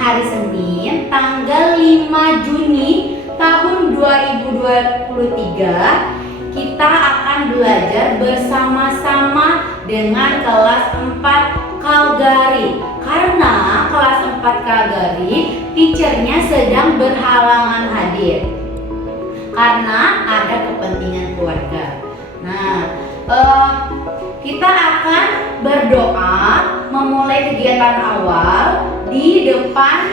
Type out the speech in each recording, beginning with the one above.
hari Senin tanggal 5 Juni tahun 2023 kita akan belajar bersama-sama dengan kelas 4 Calgary. Karena kelas 4 Calgary teachernya sedang berhalangan hadir karena ada kepentingan keluarga. Nah, kita akan berdoa memulai kegiatan awal di depan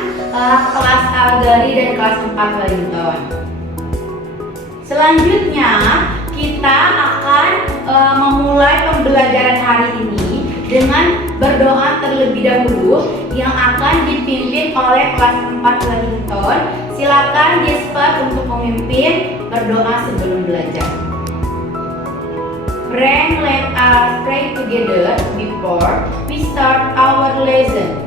kelas Calgary dan kelas 4 Wellington. Selanjutnya kita akan memulai pembelajaran hari ini dengan berdoa terlebih dahulu yang akan dipimpin oleh kelas 4 Wellington. Silakan Jesper untuk memimpin berdoa sebelum belajar. Friends, let us pray together before we start our lesson.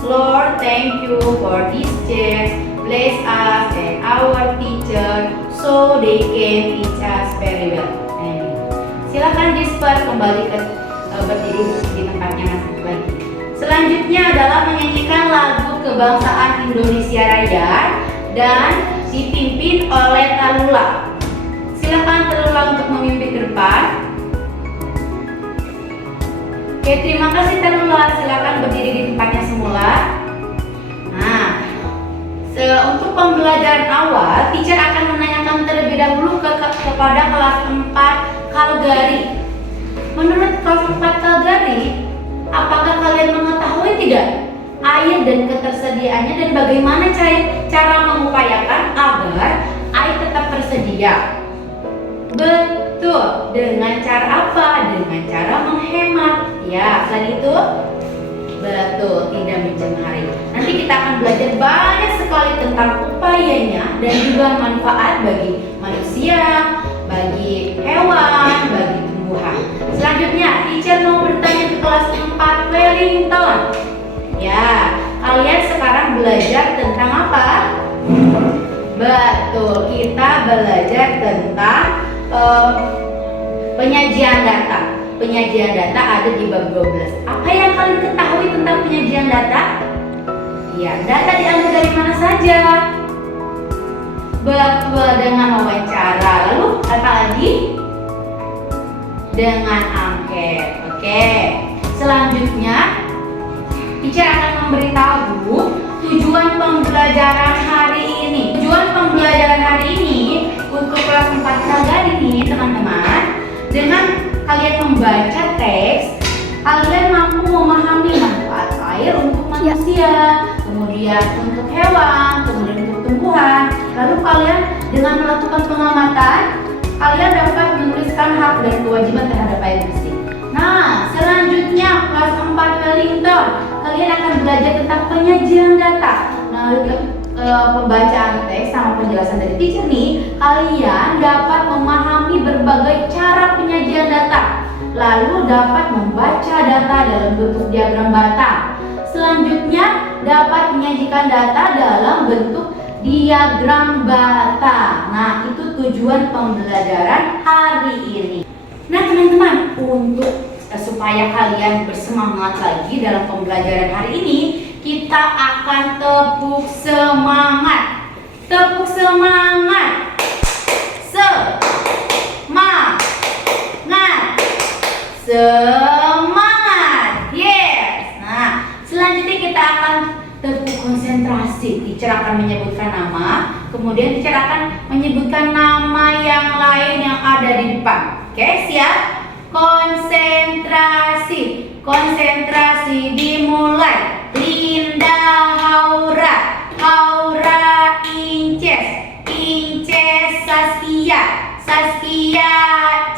Lord, thank you for this chance. Bless us and our teacher so they can teach us very well. Amen. Silakan Jesper kembali ke berdiri di tempatnya lagi. Selanjutnya adalah menyanyikan lagu kebangsaan Indonesia Raya dan dipimpin oleh Tarula. Silakan Tarula untuk memimpin ke depan. Oke, terima kasih Tarula. Silakan berdiri di tempatnya semula. Nah, untuk pembelajaran awal, teacher akan menanyakan terlebih dahulu kepada kelas 4 Calgary. Menurut kelas 4 Calgary, apakah kalian mengetahui tidak air dan ketersediaannya dan bagaimana cara mengupayakan agar air tetap tersedia? Betul, dengan cara apa? Dengan cara menghemat. Ya, selain itu, betul, tidak mencemari. Nanti kita akan belajar banyak sekali tentang upayanya dan juga manfaat bagi manusia, bagi hewan, bagi tumbuhan. Selanjutnya, teacher mau bertanya ke kelas 4 Wellington. Ya, kalian sekarang belajar tentang apa? Betul, kita belajar tentang penyajian data. Penyajian data ada di bab 12. Apa yang kalian ketahui tentang penyajian data? Ya, data diambil dari mana saja? Betul, dengan wawancara. Lalu apa lagi? Dengan angket. Oke. Selanjutnya, teacher akan memberitahu tujuan pembelajaran hari ini. Tujuan pembelajaran hari ini untuk kelas 4 Calgary ini, teman-teman, dengan kalian membaca teks, kalian mampu memahami manfaat air untuk manusia, kemudian untuk hewan, kemudian untuk tumbuhan. Lalu kalian dengan melakukan pengamatan, kalian dapat menuliskan hak dan kewajiban terhadap air bersih. Nah, selanjutnya kelas 4 Wellington, kalian akan belajar tentang penyajian data. Nah, pembacaan teks sama penjelasan dari teacher nih, kalian dapat memahami berbagai cara penyajian data, lalu dapat membaca data dalam bentuk diagram batang. Selanjutnya, dapat menyajikan data dalam bentuk diagram batang. Nah, itu tujuan pembelajaran hari ini. Nah, teman-teman, untuk supaya kalian bersemangat lagi dalam pembelajaran hari ini, kita akan tepuk semangat. Tepuk semangat. Semangat. Semangat. Yes. Nah, selanjutnya kita akan tepuk konsentrasi. Teacher akan menyebutkan nama, kemudian teacher akan menyebutkan nama yang lain yang ada di depan. Oke, siap? Konsentrasi. Konsentrasi dimulai. Linda Haura. Haura Inces. Inces Saskia. Saskia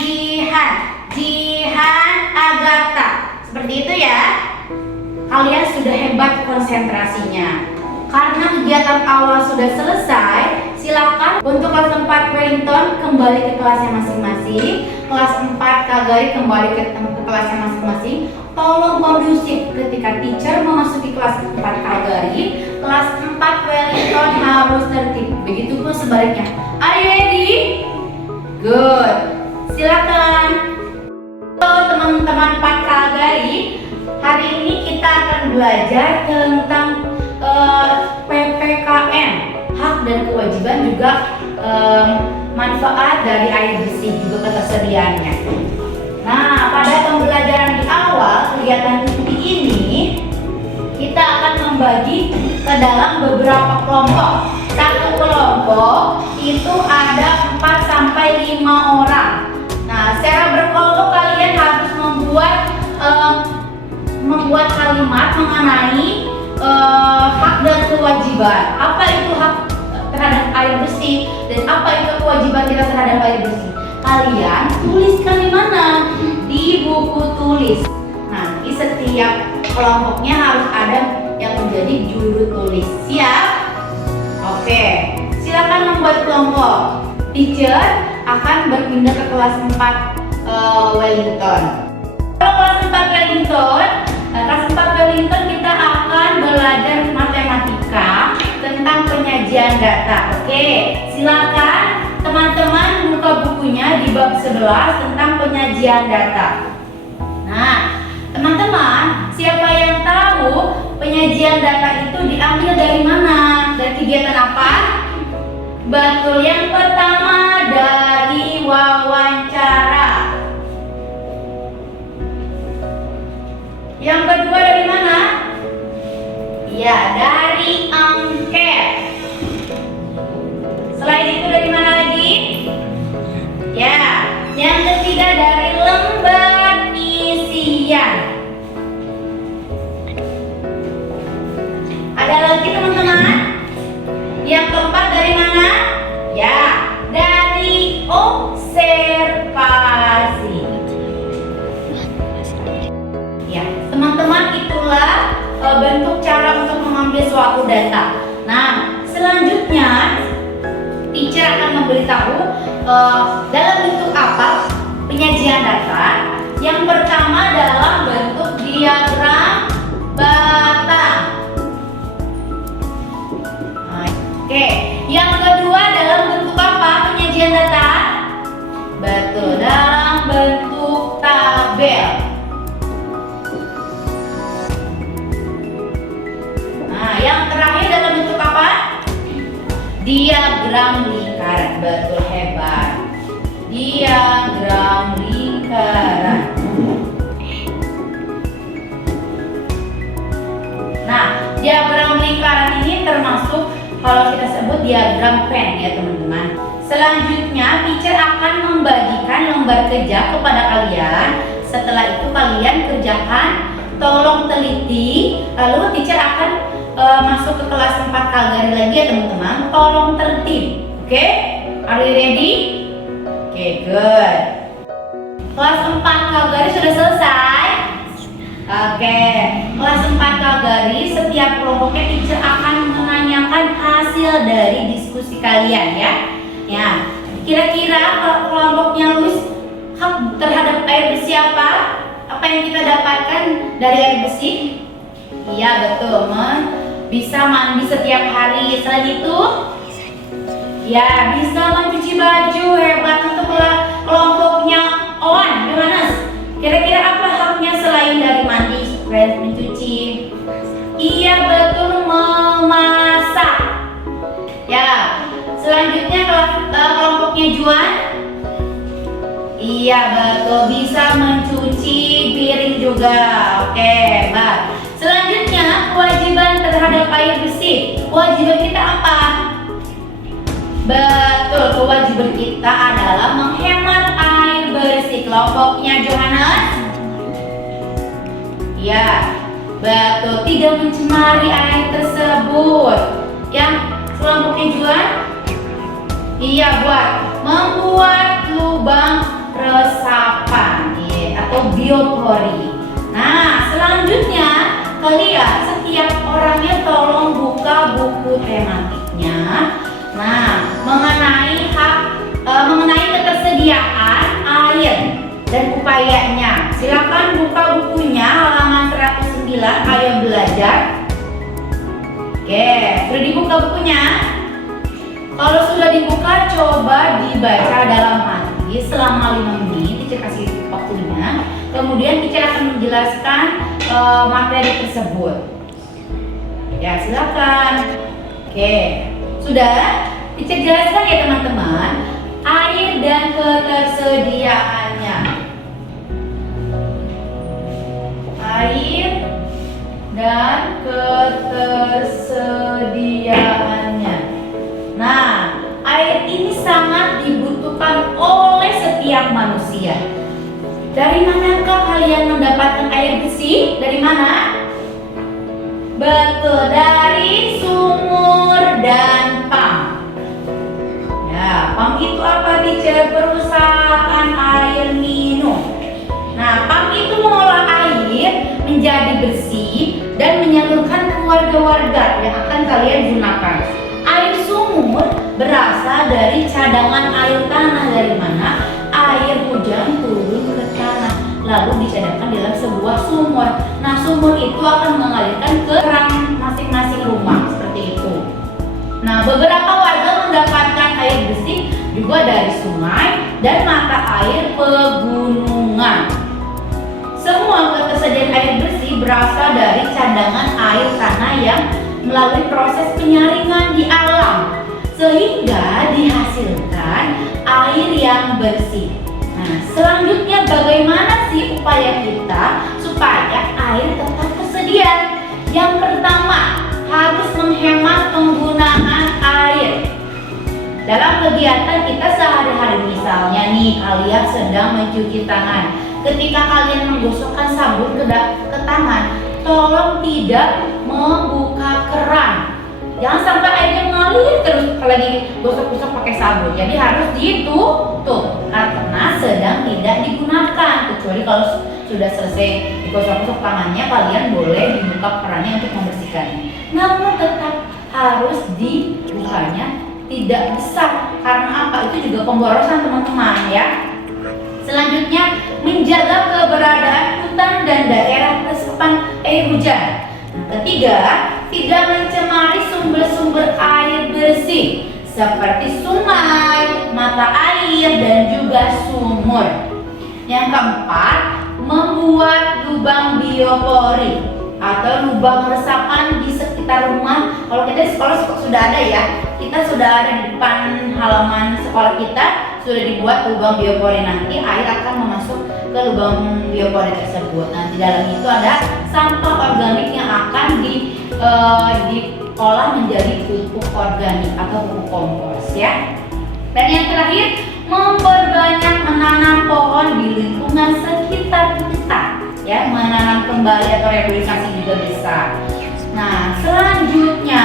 Jihan. Jihan Agatha. Seperti itu ya. Kalian sudah hebat konsentrasinya. Karena kegiatan awal sudah selesai, silakan untuk kelas 4 Wellington kembali ke kelasnya masing-masing. Kelas 4 Calgary kembali ke kelasnya masing-masing. Tolong kondusif ketika teacher memasuki kelas 4 Calgary. Kelas 4 Wellington harus tertib. Begitu pun sebaliknya. Are you ready? Good. Silakan. Halo teman-teman 4 Calgary. Hari ini kita akan belajar tentang PPKM, hak dan kewajiban juga manfaat dari air bersih juga ketersediaannya. Nah, pada pembelajaran di awal kegiatan inti ini kita akan membagi ke dalam beberapa kelompok. Satu kelompok itu ada 4 sampai 5 orang. Nah, secara berkelompok kalian harus membuat kalimat mengenai hak dan kewajiban. Apa itu hak terhadap air bersih dan apa itu kewajiban kita terhadap air bersih? Kalian tuliskan di mana? Di buku tulis. Nanti setiap kelompoknya harus ada yang menjadi juru tulis. Siap? Oke, silakan membuat kelompok. Teacher akan berpindah ke kelas 4 Wellington. Kalau kelas 4 Wellington, kita akan belajar matematika tentang penyajian data. Oke, silakan teman-teman buka bukunya di bab 11 tentang penyajian data. Nah, teman-teman, siapa yang tahu penyajian data itu diambil dari mana? Dari kegiatan apa? Betul, yang pertama dari wawancara. Yang kedua dari mana? Ya, dari angket. Selain itu dari mana lagi? Ya, yang ketiga dari lembar isian. Ada lagi teman-teman? Yang keempat dari mana? Ya, dari observasi. Ya, teman-teman, itulah bentuk cara untuk mengambil suatu data. Nah, selanjutnya teacher akan memberitahu dalam bentuk apa penyajian data. Yang pertama dalam bentuk diagram batang. Oke, yang kedua dalam bentuk apa penyajian data? Betul, dalam bentuk tabel. Nah, yang terakhir dalam bentuk apa? Diagram lingkaran. Betul, hebat. Diagram lingkaran. Nah, diagram lingkaran ini termasuk kalau kita sebut diagram Venn ya teman-teman. Selanjutnya teacher akan membagikan lembar kerja kepada kalian. Setelah itu kalian kerjakan, tolong teliti. Lalu teacher akan masuk ke kelas 4 Calgary lagi ya teman-teman. Tolong tertib. Oke? Are you ready? Oke, good. Kelas 4 Calgary sudah selesai? Oke, kelas 4 Calgary setiap kelompoknya teacher akan menanyakan hasil dari diskusi kalian ya. Ya, kira-kira kelompoknya Luis hak terhadap air bersih apa? Apa yang kita dapatkan dari air bersih? Iya betul, bisa mandi setiap hari. Selain itu, ya bisa mencuci baju. Hebat untuk kelompoknya Owan, Johannes. Kira-kira apa haknya selain dari mandi, mencuci? Iya betul, memasak. Ya, selanjutnya kelompoknya Juan. Iya betul, bisa mencuci piring juga. Oke, hebat. Selanjutnya kewajiban terhadap air bersih. Kewajiban kita apa? Betul, kewajiban kita adalah menghemat air bersih. Kelompoknya Johannes. Ya, betul, tidak mencemari air tersebut. Yang kelompoknya Juan? Iya, membuat lubang resapan atau biopori. Nah, selanjutnya kalian setiap orangnya tolong buka buku tematiknya. Nah, mengenai ketersediaan air dan upayanya. Silakan buka bukunya halaman 109. Ayo belajar. Oke, sudah dibuka bukunya? Kalau sudah dibuka, coba dibaca dalam hati selama 5 menit. Teacher kasih waktunya. Kemudian teacher akan menjelaskan materi tersebut. Ya, silakan. Oke, sudah? Teacher jelaskan ya teman-teman, air dan ketersediaannya. Air dan ketersediaannya. Nah, air ini sangat dibutuhkan oleh setiap manusia. Dari manakah kalian mendapatkan air bersih? Dari mana? Betul, dari sumur dan pam. Ya, pam itu apa, teacher? Perusahaan air minum. Nah, pam itu mengolah air menjadi bersih dan menyalurkan ke warga-warga yang akan kalian gunakan. Air sumur berasal dari cadangan air tanah. Dari mana? Air hujan turun ke tanah, lalu dicadangkan dalam sebuah sumur. Nah, sumur itu akan mengalirkan ke keran masing-masing rumah, seperti itu. Nah, beberapa warga mendapatkan air bersih juga dari sungai dan mata air pegunungan. Semua ketersediaan air bersih berasal dari cadangan air tanah yang melalui proses penyaringan di alam, sehingga dihasilkan air yang bersih. Nah, selanjutnya bagaimana sih upaya kita supaya air tetap tersedia? Yang pertama, harus menghemat penggunaan air. Dalam kegiatan kita sehari-hari, misalnya nih, kalian sedang mencuci tangan. Ketika kalian menggosokkan sabun ke tangan, tolong tidak membuka keran. Jangan sampai airnya mengalir terus kalau lagi gosok-gosok pakai sabun. Jadi harus ditutup karena sedang tidak digunakan. Kecuali kalau sudah selesai digosok-gosok tangannya, kalian boleh dibuka kerannya untuk membersihkannya. Namun tetap harus dibukanya tidak besar. Karena apa? Itu juga pemborosan teman-teman ya. Selanjutnya, menjaga keberadaan hutan dan daerah resapan air hujan. Ketiga, tidak mencemari sumber-sumber air bersih seperti sungai, mata air, dan juga sumur. Yang keempat, membuat lubang biopori atau lubang resapan di sekitar rumah. Kalau kita di sekolah sudah ada ya, kita sudah ada di depan halaman sekolah kita sudah dibuat lubang biopori. Nanti air akan masuk ke lubang biopori tersebut. Nah, di dalam itu ada sampah organik yang akan diolah menjadi pupuk organik atau pupuk kompos ya. Dan yang terakhir, memperbanyak menanam pohon di lingkungan sekitar kita ya, menanam kembali atau rehabilitasi juga bisa. Nah, selanjutnya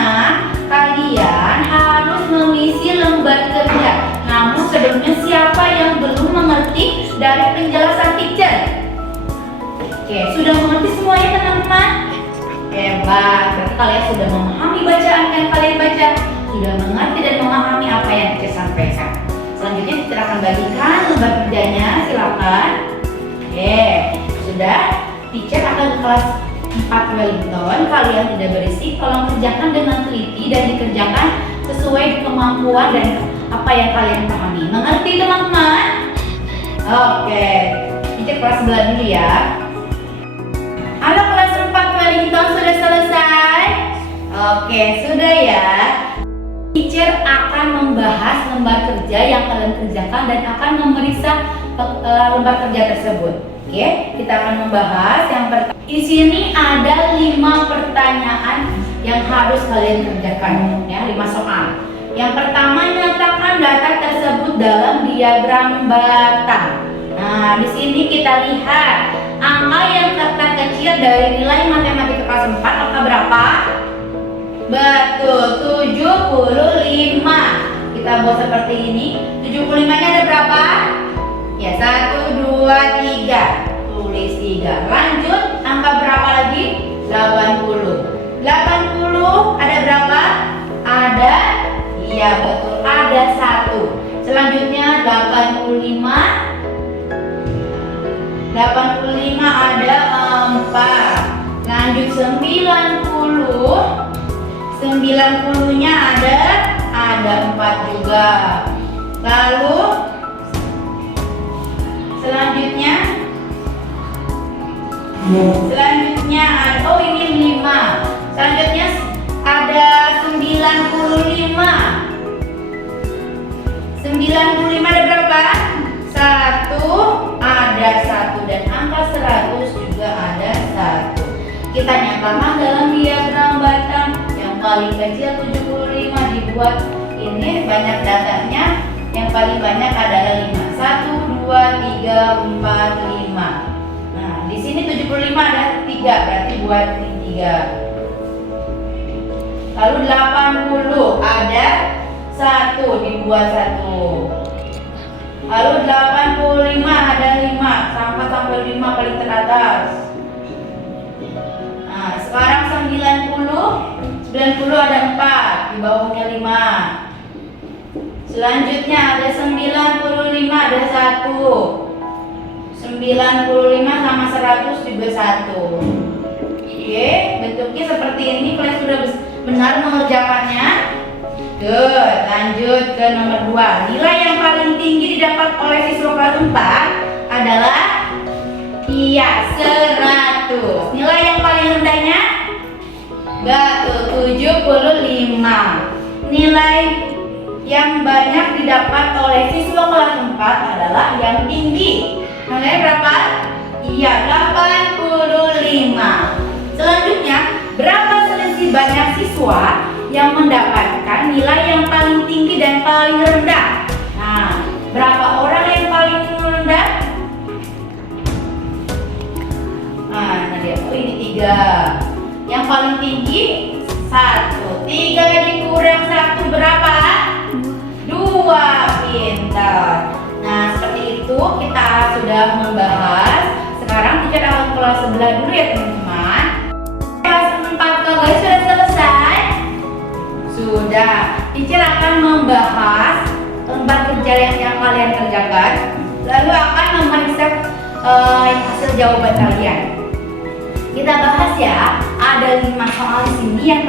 kalian harus mengisi lembar kerja. Namun sebelumnya, siapa yang belum mengerti dari penjelasan teacher? Oke, sudah mengerti semuanya teman-teman? Hebat, berarti kalian sudah memahami bacaan yang kalian baca, sudah mengerti dan memahami apa yang teacher sampaikan. Selanjutnya teacher akan bagikan lembar kerjanya, silakan. Oke, sudah. Teacher akan ke kelas 4 Wellington. Kalian tidak berisik, tolong kerjakan dengan teliti dan dikerjakan sesuai kemampuan dan apa yang kalian pahami. Mengerti teman-teman? Oke, teacher kelas 9 dulu ya. Halo kelas 4 Wellington, sudah selesai? Oke, sudah ya. Teacher akan membahas lembar kerja yang kalian kerjakan dan akan memeriksa lembar kerja tersebut. Oke, kita akan membahas yang pertama. Di sini ada 5 pertanyaan yang harus kalian kerjakan ya, 5 soal. Yang pertama, nyatakan data tersebut dalam diagram batang. Nah, di sini kita lihat angka yang terkecil dari nilai matematika kelas 4 angka berapa? Betul, 75. Kita buat seperti ini. 75-nya ada berapa? Ya, 1, 2, 3. Tulis 3. Lanjut, angka berapa lagi? 80. 80 ada berapa? Ada, iya betul, ada 1. Selanjutnya 85. 85 ada 4. Lanjut 90. 90-nya ada 4 juga. Lalu selanjutnya ada, oh ini 5. Selanjutnya 95 ada berapa? 1, ada 1, dan angka 100 juga ada 1. Kita nyatakan dalam diagram batang yang paling kecil 75 dibuat. Ini banyak datanya, yang paling banyak adalah 5. 1, 2, 3, 4, 5. Nah, di sini 75 ada 3, berarti buat 3. Lalu 80 ada 1, dibuat 1. Lalu 85 ada 5, sampai 5 paling teratas. Nah, sekarang 90 ada 4, di bawahnya 5. Selanjutnya ada 95 ada 1. 95 sama 100 juga 1. Oke, bentuknya seperti ini. Kalian sudah benar mengerjakannya? Good, lanjut ke nomor 2. Nilai yang paling tinggi didapat oleh siswa kelas 4 adalah 100. Nilai yang paling rendahnya? Betul, 75. Nilai yang banyak didapat oleh siswa kelas 4 adalah yang tinggi. Nilainya berapa? Iya, 85. Selanjutnya, berapa selisih banyak siswa yang mendapatkan nilai yang paling tinggi dan paling rendah? Nah, berapa orang yang paling rendah? Nah, ini 3. Yang paling tinggi 1. 3 dikurang 1 berapa? 2. Pintar. Nah, seperti itu kita sudah membahas. Sekarang kita akan kelas sebelah dulu ya teman-teman. Kelas 4 guys sudah selesai? Sudah. Teacher akan membahas lembar kerja yang kalian kerjakan, lalu akan memeriksa hasil jawaban kalian. Kita bahas ya. Ada 5 soal di sini yang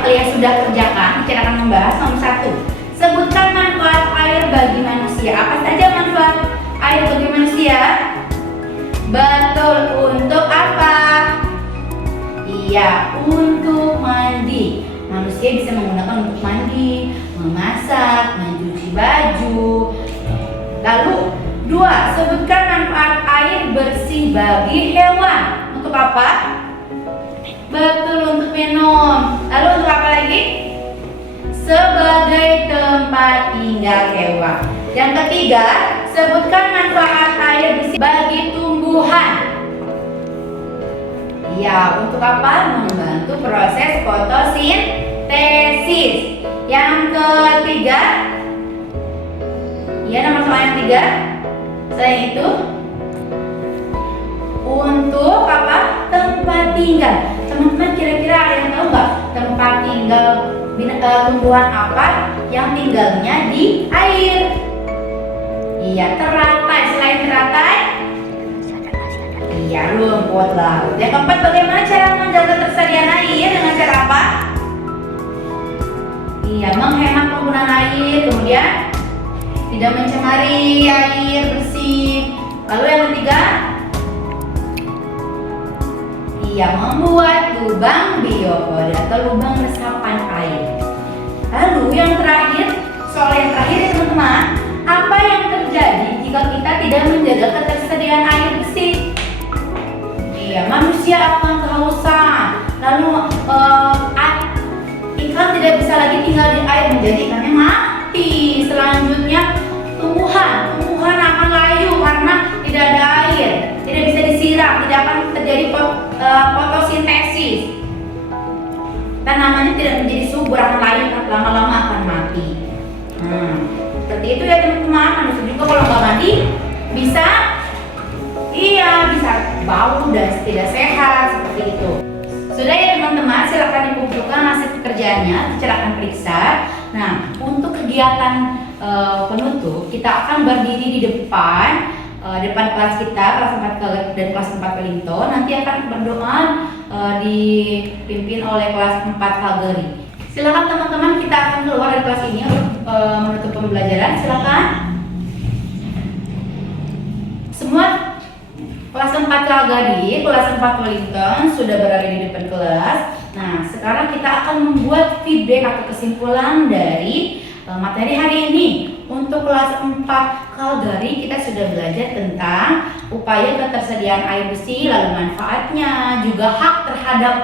kalian sudah kerjakan. Teacher akan membahas. Nomor 1. Sebutkan manfaat air bagi manusia. Apa saja manfaat air bagi manusia? Betul, untuk apa? Iya, untuk mandi. Manusia bisa menggunakan untuk mandi, memasak, mencuci baju. Lalu 2, sebutkan manfaat air bersih bagi hewan. Untuk apa? Betul, untuk minum. Lalu untuk apa lagi? Sebagai tempat tinggal hewan. Yang ketiga, sebutkan manfaat air bersih bagi tumbuhan. Ya, untuk apa? Membantu proses fotosintesis. Yang ketiga, ya, nomor soal yang 3. Selain itu, untuk apa? Tempat tinggal. Teman-teman kira-kira ada yang tahu nggak tempat tinggal tumbuhan apa yang tinggalnya di air? Iya, teratai. Selain teratai, iya, rumput laut. Yang keempat, bagaimana cara menjaga ketersediaan air? Dengan cara apa? Iya, menghemat penggunaan air, kemudian tidak mencemari air bersih. Lalu yang ketiga, iya, membuat lubang biopori atau lubang resapan air. Lalu yang terakhir, soal yang terakhir ya teman-teman, apa yang terjadi jika kita tidak menjaga ketersediaan air bersih? Iya, manusia akan kehausan. Lalu ikan tidak bisa lagi tinggal di air, menjadi ikannya mati. Selanjutnya tumbuhan akan layu karena tidak ada air, tidak bisa disiram, tidak akan terjadi fotosintesis. Tanamannya tidak menjadi subur, akan layu, lama-lama akan mati. Seperti itu ya teman-teman. Manusia juga kalau nggak mandi bisa bau dan tidak sehat, seperti itu. Sudah ya teman-teman, silakan dikumpulkan hasil pekerjaannya, teacher akan periksa. Nah, untuk kegiatan penutup, kita akan berdiri di depan kelas kita, kelas 4 dan kelas 4 Pelinto. Nanti akan berdoa dipimpin oleh kelas 4 Kageri. Silakan teman-teman, kita akan keluar dari kelas ini untuk menutup pembelajaran. Silakan. Semua kelas 4 Kageri, kelas 4 Wellington sudah berada di depan kelas. Nah, sekarang kita akan membuat feedback atau kesimpulan dari materi hari ini. untuk kelas 4 Calgary kita sudah belajar tentang upaya ketersediaan air bersih, lalu manfaatnya, juga hak terhadap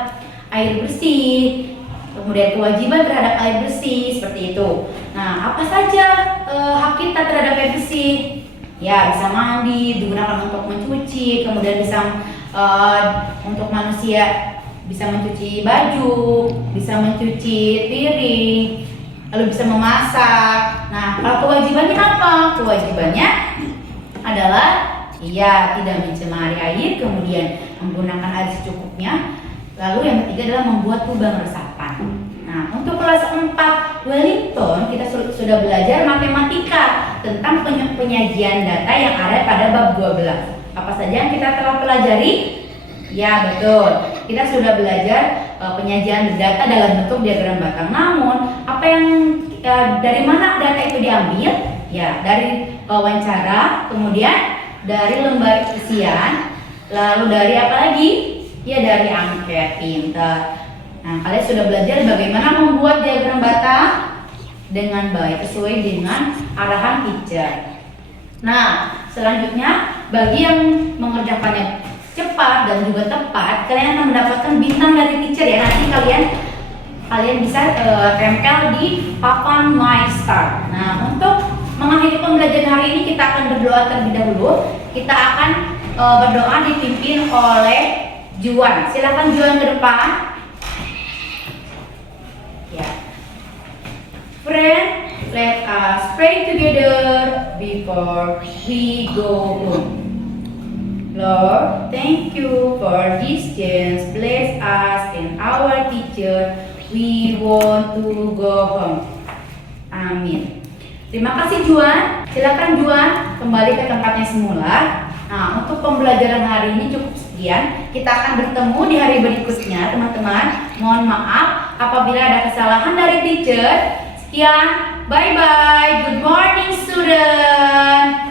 air bersih, kemudian kewajiban terhadap air bersih, seperti itu. Nah, apa saja hak kita terhadap air bersih? Ya, bisa mandi, digunakan untuk mencuci, kemudian bisa untuk manusia bisa mencuci baju, bisa mencuci piring, lalu bisa memasak. Nah, kalau kewajibannya apa? Kewajibannya adalah tidak mencemari air, kemudian menggunakan air secukupnya. Lalu yang ketiga adalah membuat lubang resapan. Nah, untuk kelas 4 Wellington kita sudah belajar matematika tentang penyajian data yang ada pada bab 12. Apa saja yang kita telah pelajari? Ya, betul. Kita sudah belajar penyajian data dalam bentuk diagram batang. Namun, apa yang dari mana data itu diambil? Ya, dari wawancara, kemudian dari lembar isian, lalu dari apa lagi? Ya, dari angket pintar. Nah, kalian sudah belajar bagaimana membuat diagram batang dengan baik sesuai dengan arahan teacher. Nah, selanjutnya bagi yang mengerjakannya cepat dan juga tepat, kalian akan mendapatkan bintang dari teacher ya. Nanti kalian bisa tempel di papan My Star. Nah, untuk mengakhiri pembelajaran hari ini kita akan berdoa terlebih dahulu. Kita akan berdoa dipimpin oleh Juan. Silakan Juan ke depan. Friend, let us pray together before we go home. Lord, thank you for this chance. Bless us and our teacher. We want to go home. Amin. Terima kasih Juan. Silakan Juan kembali ke tempatnya semula. Nah, untuk pembelajaran hari ini cukup sekian. Kita akan bertemu di hari berikutnya, teman-teman. Mohon maaf apabila ada kesalahan dari teacher. Sekian, bye-bye. Good morning, student.